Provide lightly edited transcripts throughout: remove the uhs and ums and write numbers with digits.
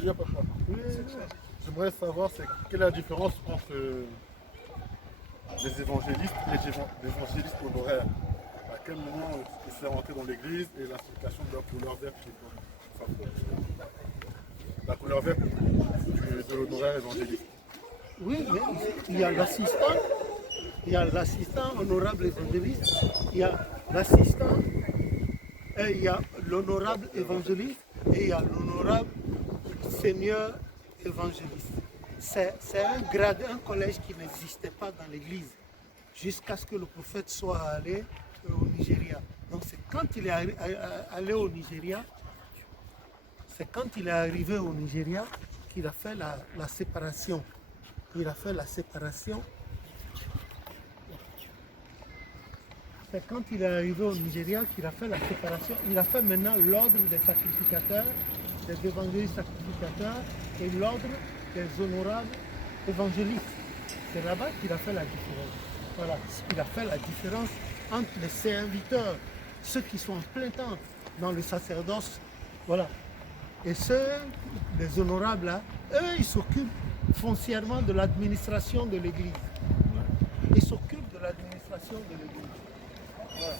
Salut à papa. J'aimerais savoir quelle est la différence entre les évangélistes et les évangélistes honoraires. À quel moment ils sont rentrés dans l'église et l'institution de leur couleur verte la couleur verte de l'honoraire évangéliste. Oui, mais il y a l'assistant honorable évangéliste, il y a l'assistant, et il y a l'honorable évangéliste et il y a l'honorable seigneur évangéliste. C'est un grade, un collège qui n'existait pas dans l'église jusqu'à ce que le prophète soit allé au Nigeria. Donc c'est quand il est allé au Nigeria, c'est quand il est arrivé au Nigeria qu'il a fait la séparation. Il a fait la séparation. C'est quand il est arrivé au Nigeria qu'il a fait la séparation. Il a fait maintenant l'ordre des sacrificateurs, des évangélistes sacrificateurs et l'ordre des honorables évangélistes. C'est là-bas qu'il a fait la différence. Voilà, il a fait la différence entre les serviteurs, ceux qui sont en plein temps dans le sacerdoce, voilà. Et ceux, les honorables, là, eux, ils s'occupent foncièrement de l'administration de l'Église. Ils s'occupent de l'administration de l'Église. Voilà.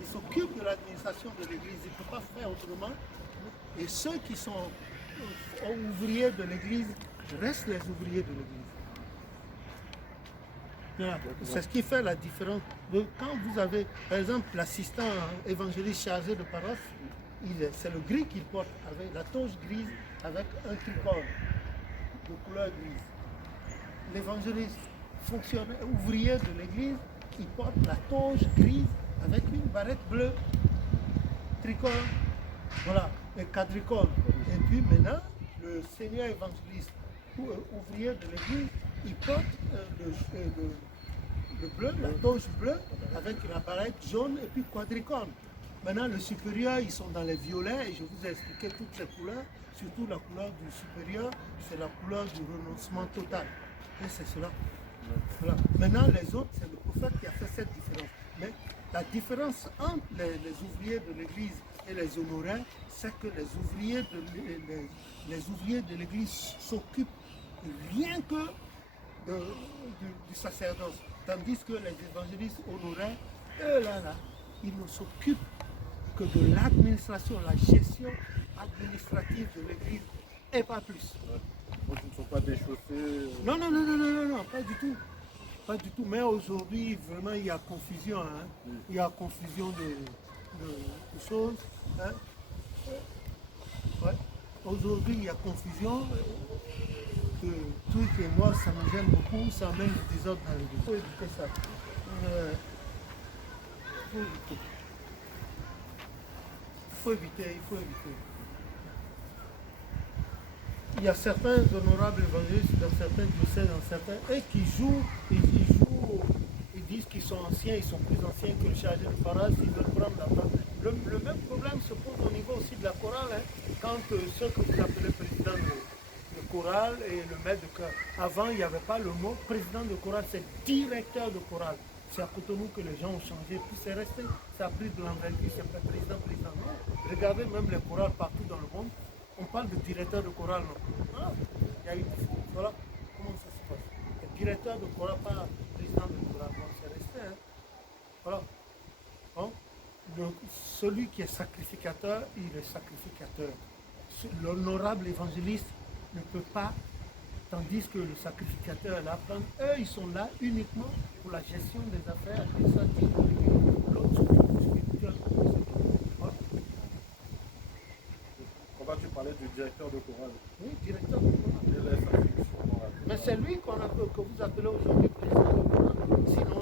Ils s'occupent de l'administration de l'Église. Ils ne peuvent pas faire autrement. Et ceux qui sont ouvriers de l'Église restent les ouvriers de l'Église. Voilà. C'est ce qui fait la différence. Donc, quand vous avez, par exemple, l'assistant évangéliste chargé de paroisse, c'est le gris qu'il porte, avec la toge grise, avec un tricône de couleur grise. L'évangéliste fonctionnaire, ouvrier de l'église, il porte la toge grise avec une barrette bleue, tricône, voilà, et quadricône. Et puis maintenant, le seigneur évangéliste, ouvrier de l'église, il porte le bleu, la toge bleue, avec la barrette jaune et puis quadricône. Maintenant, le supérieur, ils sont dans les violets, et je vous ai expliqué toutes les couleurs, surtout la couleur du supérieur, c'est la couleur du renoncement total. Et c'est cela. Voilà. Maintenant, les autres, c'est le prophète qui a fait cette différence. Mais la différence entre les ouvriers de l'Église et les honoraires, c'est que les ouvriers de l'Église s'occupent rien que du sacerdoce. Tandis que les évangélistes honoraires, eux là, ils ne s'occupent que de l'administration, la gestion administrative de l'église et pas plus. Donc ils ne sont pas déchaussés. Non, pas du tout. Pas du tout. Mais aujourd'hui, vraiment, il y a confusion. Hein. Il y a confusion de choses. Hein. Ouais. Aujourd'hui, il y a confusion. Tout et moi, ça me gêne beaucoup. Ça amène du désordre dans l'église. Il faut éviter ça. Il faut éviter. Il y a certains honorables évangélistes dans certains diocèses, et qui ils disent qu'ils sont anciens, ils sont plus anciens que le chargé de paroisse, ils veulent prendre la place. Le même problème se pose au niveau aussi de la chorale, hein, quand ceux que vous appelez président de chorale et le maître de chœur. Avant, il n'y avait pas le mot président de chorale, c'est directeur de chorale. C'est à Cotonou que les gens ont changé, puis c'est resté, ça a pris de l'envergure, c'est pas président. Non. Regardez même les chorales partout dans le monde, on parle de directeur de chorale. Voilà. Il y a eu, voilà comment ça se passe. Le directeur de chorale, pas président de chorale, bon, c'est resté. Hein. Voilà. Bon. Celui qui est sacrificateur, il est sacrificateur. L'honorable évangéliste ne peut pas. Tandis que le sacrificateur et l'apprendre, eux, ils sont là uniquement pour la gestion des affaires administratives. L'autre spirituel. Comment tu parlais du directeur de chorale? Oui, directeur de chorale. Mais c'est lui que vous appelez aujourd'hui président de chorale. Sinon,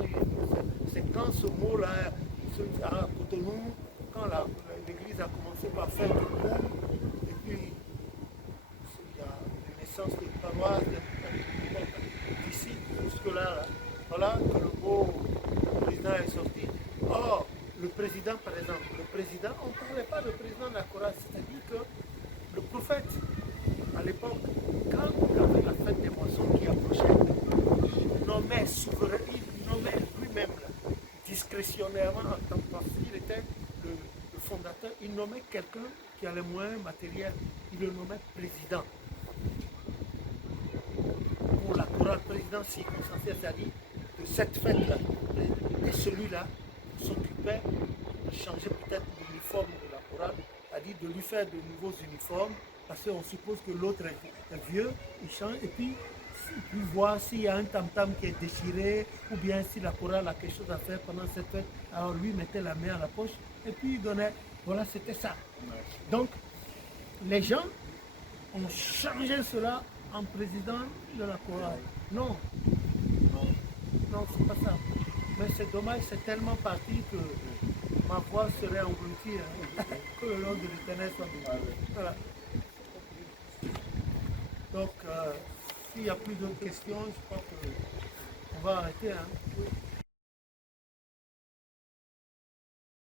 c'est quand ce mot-là, à Cotonou, quand l'église a commencé par faire du monde, et puis des paroisses, d'ici jusque-là, voilà que le mot président est sorti. Or, le président, par exemple, on ne parlait pas de président de la chorale, c'est-à-dire que le prophète, à l'époque, quand il avait la fête des moissons qui approchait, il nommait lui-même, discrétionnairement, en tant que il était le fondateur, il nommait quelqu'un qui a les moyens matériels. Il le nommait président. Pour la chorale, président circonstanciel, c'est-à-dire de cette fête-là. Et celui-là s'occupait de changer peut-être l'uniforme de la chorale, c'est-à-dire de lui faire de nouveaux uniformes, parce qu'on suppose que l'autre est vieux, il change, et puis voir s'il y a un tam-tam qui est déchiré, ou bien si la chorale a quelque chose à faire pendant cette fête, alors lui mettait la main à la poche, et puis il donnait, voilà, c'était ça. Donc, les gens ont changé cela en président de la chorale. Non, non, c'est pas ça. Mais c'est dommage, c'est tellement parti que ma voix serait engloutie, hein, que le nom de l'Éternel soit béni. Voilà. Donc, s'il n'y a plus d'autres questions, je crois qu'on va arrêter. Hein.